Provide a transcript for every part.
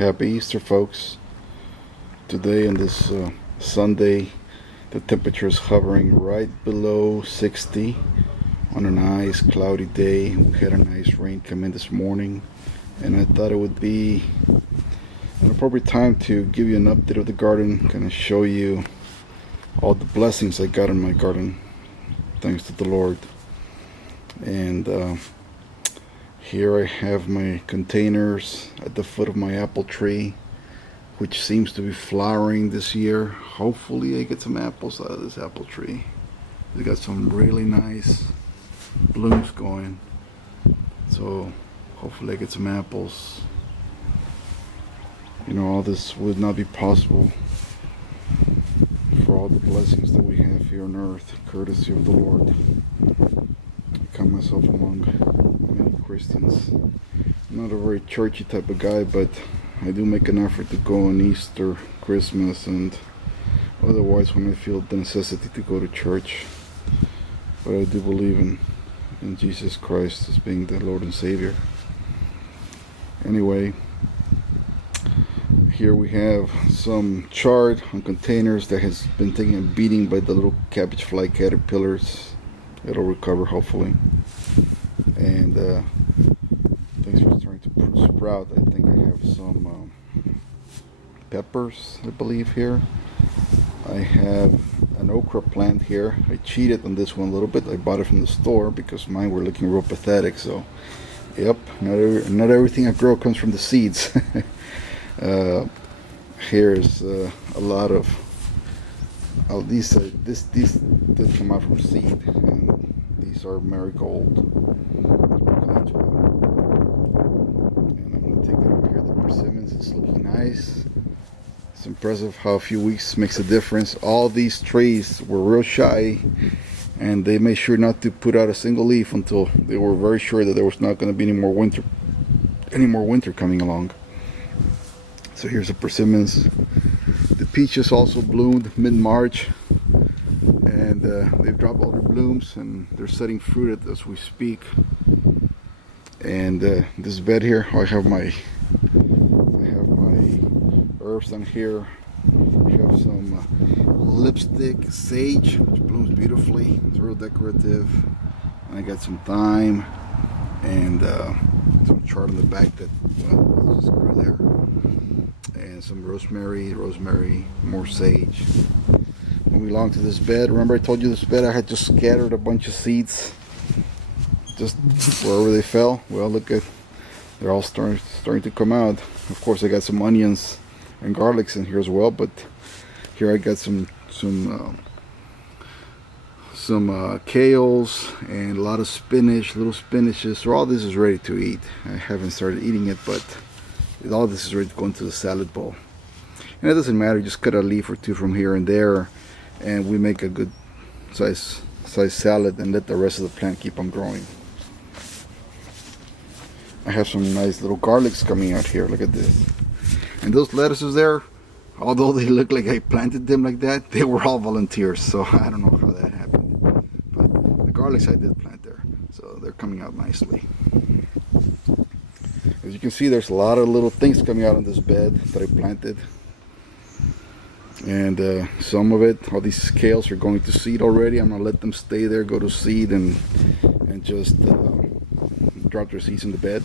Happy Easter, folks. Today on this Sunday, the temperature is hovering right below 60 on a nice cloudy day. We had a nice rain come in this morning, and I thought it would be an appropriate time to give you an update of the garden, kind of show you all the blessings I got in my garden, thanks to the Lord. And here I have my containers at the foot of my apple tree, which seems to be flowering this year. Hopefully I get some apples out of this apple tree. It's got some really nice blooms going, so hopefully I get some apples. You know, all this would not be possible for all the blessings that we have here on earth, courtesy of the Lord. I count myself among many Christians. I'm not a very churchy type of guy, but I do make an effort to go on Easter, Christmas, and otherwise when I feel the necessity to go to church. But I do believe in Jesus Christ as being the Lord and Savior. Anyway, here we have some chard on containers that has been taking a beating by the little cabbage fly caterpillars. It'll recover hopefully. And things are starting to sprout. I think I have some peppers, I believe, here. I have an okra plant here. I cheated on this one a little bit. I bought it from the store because mine were looking real pathetic. So, yep, not everything I grow comes from the seeds. Here's a lot of these did come out from seed, and these are Marigold. And I'm going to take it over here. The persimmons is looking nice. It's impressive how a few weeks makes a difference. All these trees were real shy, and they made sure not to put out a single leaf until they were very sure that there was not going to be any more winter coming along. So here's the persimmons. The peaches also bloomed mid-March, and they've dropped all their blooms and they're setting fruit as we speak. And this bed here, I have my herbs down here. I have some lipstick sage, which blooms beautifully. It's real decorative. And I got some thyme and some chard on the back that, well, just grew there. And some rosemary, more sage. Moving along to this bed. Remember I told you this bed I had just scattered a bunch of seeds just wherever they fell? Well, look at, they're all starting to come out. Of course I got some onions and garlics in here as well, but here I got some kales and a lot of spinach, little spinaches. So all this is ready to eat. I haven't started eating it, but all this is ready to go into the salad bowl. And it doesn't matter, just cut a leaf or two from here and there, and we make a good size salad and let the rest of the plant keep on growing. I have some nice little garlics coming out here. Look at this. And those lettuces there, although they look like I planted them like that, they were all volunteers, so I don't know how that happened. But the garlics I did plant there, so they're coming out nicely. As you can see, there's a lot of little things coming out on this bed that I planted. And some of it, all these kales are going to seed already. I'm going to let them stay there, go to seed, and just drop their seeds in the bed.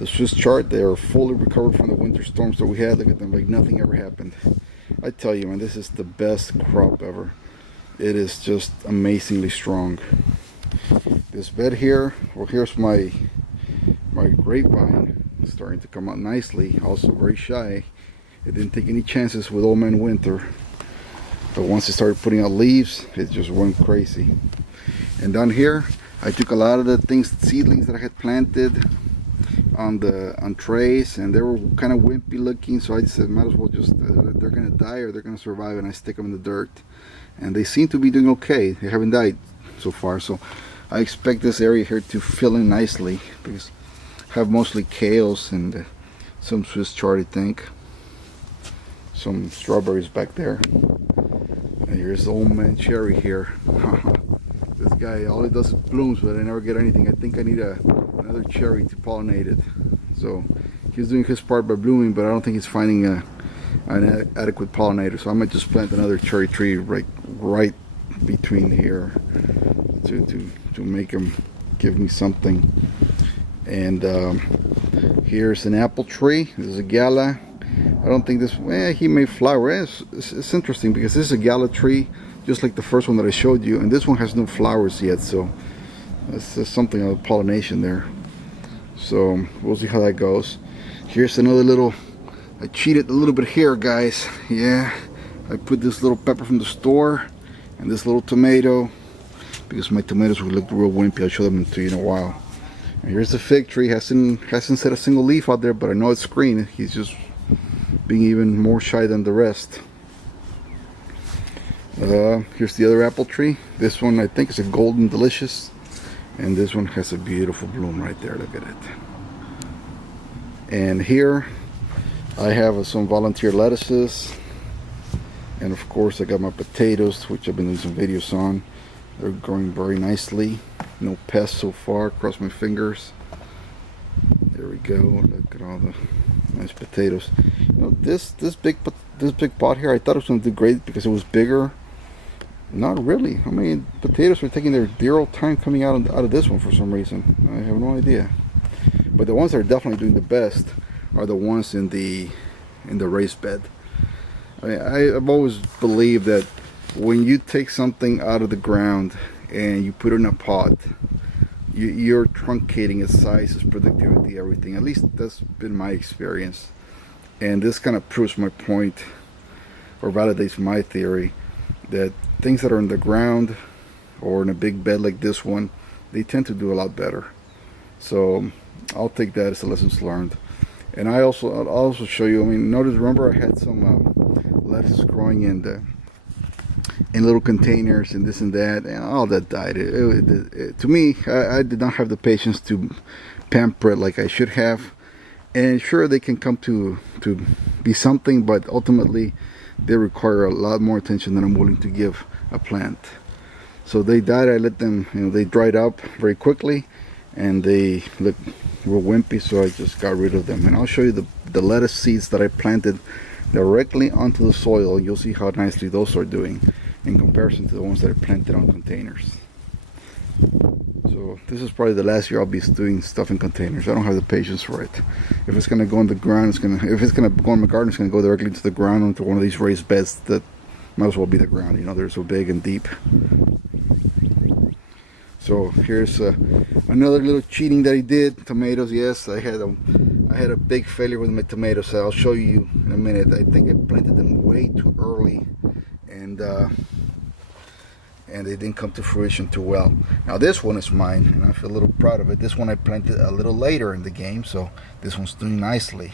The Swiss chard, they are fully recovered from the winter storms that we had. Look at them, like nothing ever happened. I tell you, man, this is the best crop ever. It is just amazingly strong. This bed here, well, here's my grapevine, starting to come out nicely. Also very shy. It didn't take any chances with Old Man Winter, but once it started putting out leaves, it just went crazy. And down here I took a lot of the seedlings that I had planted on trays, and they were kind of wimpy looking, so I said might as well just they're gonna die or they're gonna survive, and I stick them in the dirt, and they seem to be doing okay. They haven't died so far, so I expect this area here to fill in nicely because I have mostly kales and some Swiss chard, I think. Some strawberries back there. And here's the Old Man cherry here. This guy, all he does is blooms, but I never get anything. I think I need another cherry to pollinate it. So he's doing his part by blooming, but I don't think he's finding an adequate pollinator. So I might just plant another cherry tree right between here to make him give me something. And here's an apple tree. This is a gala. I don't think this, he may flower. It's interesting because this is a gala tree, just like the first one that I showed you, and this one has no flowers yet, so that's something of pollination there. So we'll see how that goes. Here's another little, I cheated a little bit here, guys. Yeah, I put this little pepper from the store and this little tomato because my tomatoes will look real wimpy. I'll show them to you in a while. And here's the fig tree. Hasn't set a single leaf out there, but I know it's green. He's just being even more shy than the rest. Here's the other apple tree. This one I think is a golden delicious, and this one has a beautiful bloom right there. Look at it. And here I have some volunteer lettuces, and of course I got my potatoes, which I've been doing some videos on. They're growing very nicely. No pests so far. Cross my fingers. There we go. Look at all the nice potatoes. You know, this big pot here, I thought it was going to do great because it was bigger. Not really. I mean, potatoes are taking their dear old time coming out of this one for some reason. I have no idea. But the ones that are definitely doing the best are the ones in the raised bed. I mean, I've always believed that when you take something out of the ground and you put it in a pot, you're truncating its size, its productivity, everything. At least that's been my experience. And this kind of proves my point, or validates my theory, that things that are in the ground or in a big bed like this one, they tend to do a lot better. So I'll take that as a lessons learned. And I'll also show you, I mean, remember I had some lettuce growing in little containers and this and that, and all that died. To me, I did not have the patience to pamper it like I should have. And sure, they can come to be something, but ultimately they require a lot more attention than I'm willing to give a plant. So they died. I let them, they dried up very quickly, and they look real wimpy, so I just got rid of them. And I'll show you the lettuce seeds that I planted directly onto the soil, and you'll see how nicely those are doing in comparison to the ones that I planted on containers. So this is probably the last year I'll be doing stuff in containers. I don't have the patience for it. If it's gonna go in the ground, if it's gonna go in my garden, it's gonna go directly into the ground, onto one of these raised beds that might as well be the ground. They're so big and deep. So here's another little cheating that I did. Tomatoes, yes, I had a big failure with my tomatoes. So I'll show you in a minute. I think I planted them way too early, and they didn't come to fruition too well. Now this one is mine, and I feel a little proud of it. This one I planted a little later in the game, so this one's doing nicely.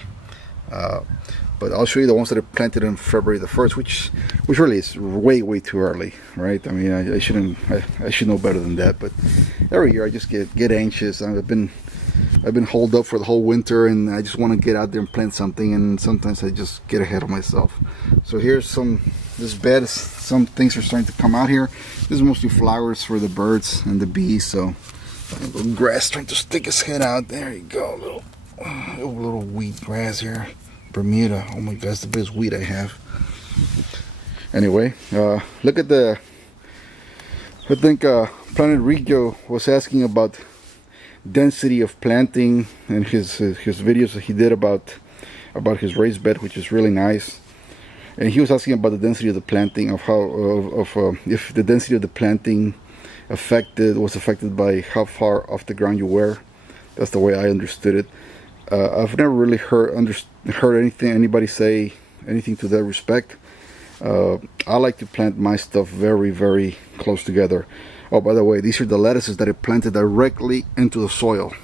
But I'll show you the ones that I planted on February the 1st, which really is way too early, right? I mean, I should know better than that. But every year I just get anxious. I've been holed up for the whole winter, and I just want to get out there and plant something, and sometimes I just get ahead of myself. So here's this bed, some things are starting to come out here. This is mostly flowers for the birds and the bees. So a little grass trying to stick its head out. There you go, little wheat grass here. Bermuda. Oh my God, that's the biggest weed I have. Anyway, look at I think Planet Rico was asking about density of planting, and his videos that he did about his raised bed, which is really nice. And he was asking about the density of the planting, of how if the density of the planting was affected by how far off the ground you were. That's the way I understood it. I've never really heard anybody say anything to that respect. I like to plant my stuff very close together. Oh, by the way, these are the lettuces that I planted directly into the soil.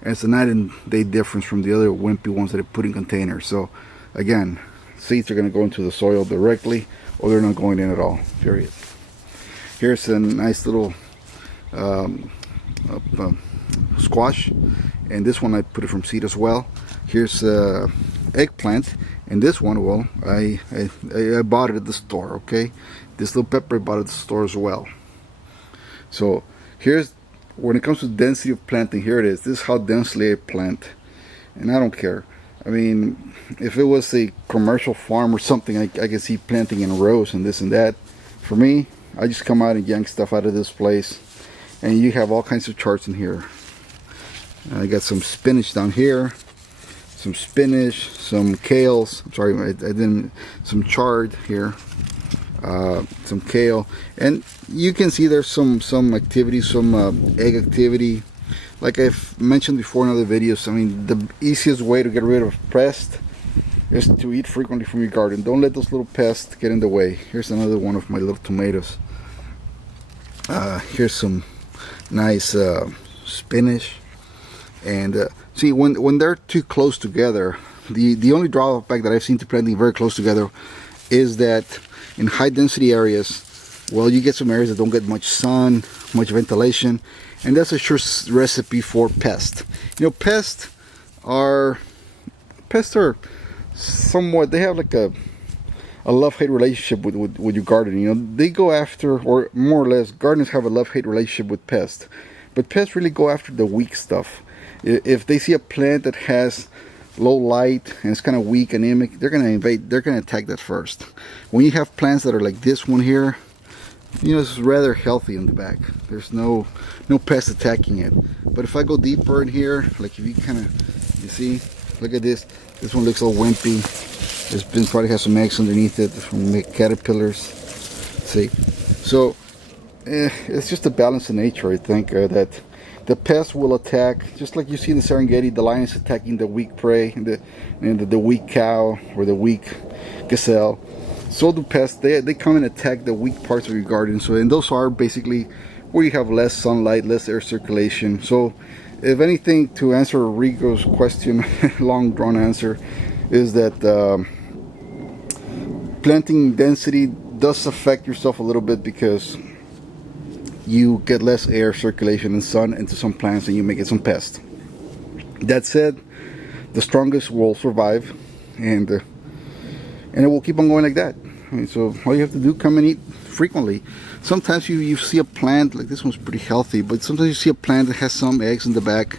And it's a night and day difference from the other wimpy ones that I put in containers. So again, seeds are going to go into the soil directly, or they're not going in at all, period. Here's a nice little squash, and this one I put it from seed as well. Here's eggplant, and this one, well, I bought it at the store. Okay, this little pepper I bought at the store as well. So when it comes to density of planting, here it is. This is how densely I plant, and I don't care. I mean, if it was a commercial farm or something, I could see planting in rows and this and that. For me, I just come out and yank stuff out of this place. And you have all kinds of charts in here. I got some spinach down here, some spinach, some kales. I'm sorry, I didn't. Some chard here, some kale, and you can see there's some activity, some egg activity. Like I've mentioned before in other videos, I mean, the easiest way to get rid of pests is to eat frequently from your garden. Don't let those little pests get in the way. Here's another one of my little tomatoes. Here's some nice spinach. And see, when they're too close together, the only drawback that I've seen to planting very close together is that in high density areas, well, you get some areas that don't get much sun, much ventilation, and that's a sure recipe for pest. You know, pests are somewhat, they have like a love-hate relationship with your garden. You know, they go after, or more or less, gardeners have a love-hate relationship with pests, but pests really go after the weak stuff. If they see a plant that has low light and it's kind of weak, anemic, they're gonna invade. They're gonna attack that first. When you have plants that are like this one here, you know, it's rather healthy in the back. There's no pest attacking it. But if I go deeper in here, like if you kind of, you see, look at this. This one looks all wimpy. It's been probably has some eggs underneath it from caterpillars. See, so it's just a balance in nature. I think that the pests will attack, just like you see in the Serengeti, the lion is attacking the weak prey, the weak cow or the weak gazelle. So do pests. They come and attack the weak parts of your garden. So, and those are basically where you have less sunlight, less air circulation. So, if anything, to answer Rigo's question, long drawn answer, is that planting density does affect yourself a little bit because you get less air circulation and sun into some plants and you may get some pests. That said, the strongest will survive, and it will keep on going like that. I mean, so all you have to do, come and eat frequently. Sometimes you see a plant, like this one's pretty healthy, but sometimes you see a plant that has some eggs in the back.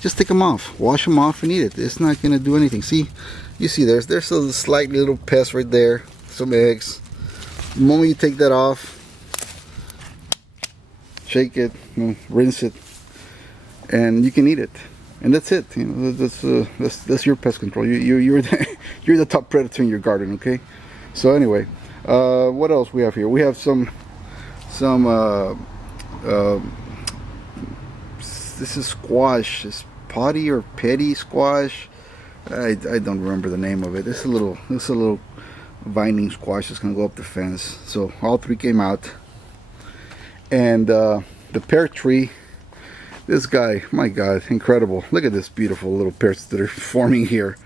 Just take them off, wash them off and eat it. It's not going to do anything. See, you see there's a slight little pest right there, some eggs. The moment you take that off, shake it, rinse it, and you can eat it, and that's it. You know, that's your pest control. You're the top predator in your garden. Okay. So anyway, what else we have here? We have some this is squash. It's potty or petty squash. I don't remember the name of it. This is a little vining squash that's gonna go up the fence. So all three came out. And the pear tree, this guy, my God, incredible. Look at this beautiful little pears that are forming here.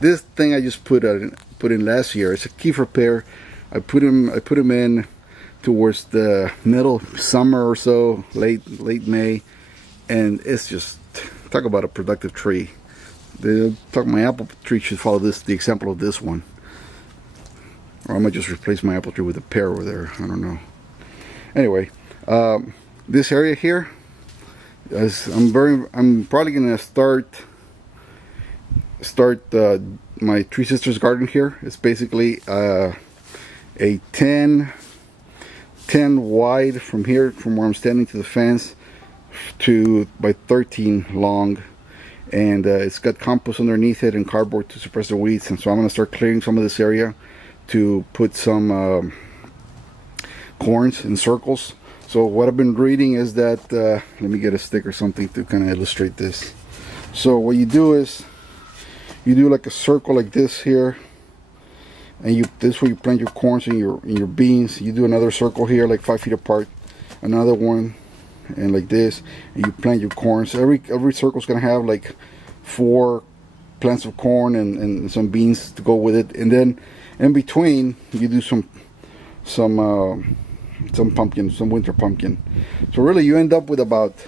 This thing I just put in last year. It's a Kiefer pear. I put him in towards the middle summer or so, late May, and it's just, talk about a productive tree. My apple tree should follow the example of this one. Or I might just replace my apple tree with a pear over there. I don't know. Anyway. This area here, I'm probably gonna start my Tree Sisters garden here. It's basically a 10 wide from here, from where I'm standing to the fence, to by 13 long, and it's got compost underneath it and cardboard to suppress the weeds. And so I'm gonna start clearing some of this area to put some corns in circles. So what I've been reading is that, let me get a stick or something to kind of illustrate this. So what you do is, you do like a circle like this here, and this is where you plant your corns and your beans. You do another circle here, like 5 feet apart, another one, and like this, and you plant your corns. Every circle is gonna have like 4 plants of corn and some beans to go with it, and then in between you do some pumpkin, some winter pumpkin. So really you end up with about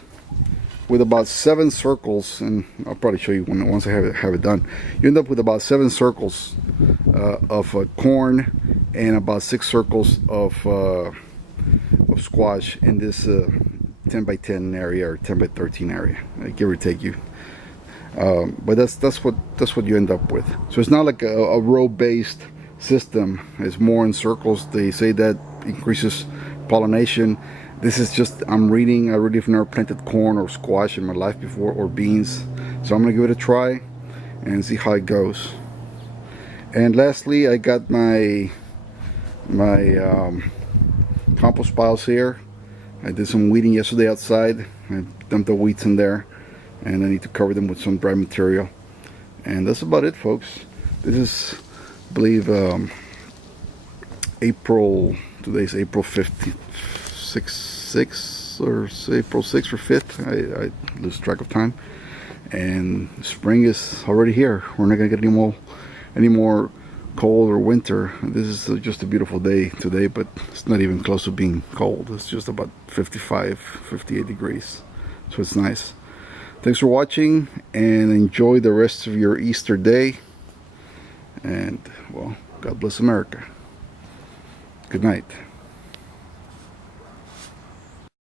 7 circles, and I'll probably show you once I have it done. You end up with about 7 circles of corn and about 6 circles of squash in this 10 by 10 area or 10 by 13 area, give or take you. But that's what you end up with. So it's not like a row-based system. It's more in circles. They say that increases pollination. This is just, I really have never planted corn or squash in my life before, or beans. So I'm gonna give it a try and see how it goes. And lastly, I got my compost piles here. I did some weeding yesterday outside. I dumped the weeds in there, and I need to cover them with some dry material. And that's about it, folks. This is, I believe, today's April 15th, 6 or April 6th or 5th. I lose track of time. And spring is already here. We're not gonna get any more cold or winter. This is just a beautiful day today, but it's not even close to being cold. It's just about 55, 58 degrees. So it's nice. Thanks for watching, and enjoy the rest of your Easter day. And, well, God bless America. Good night.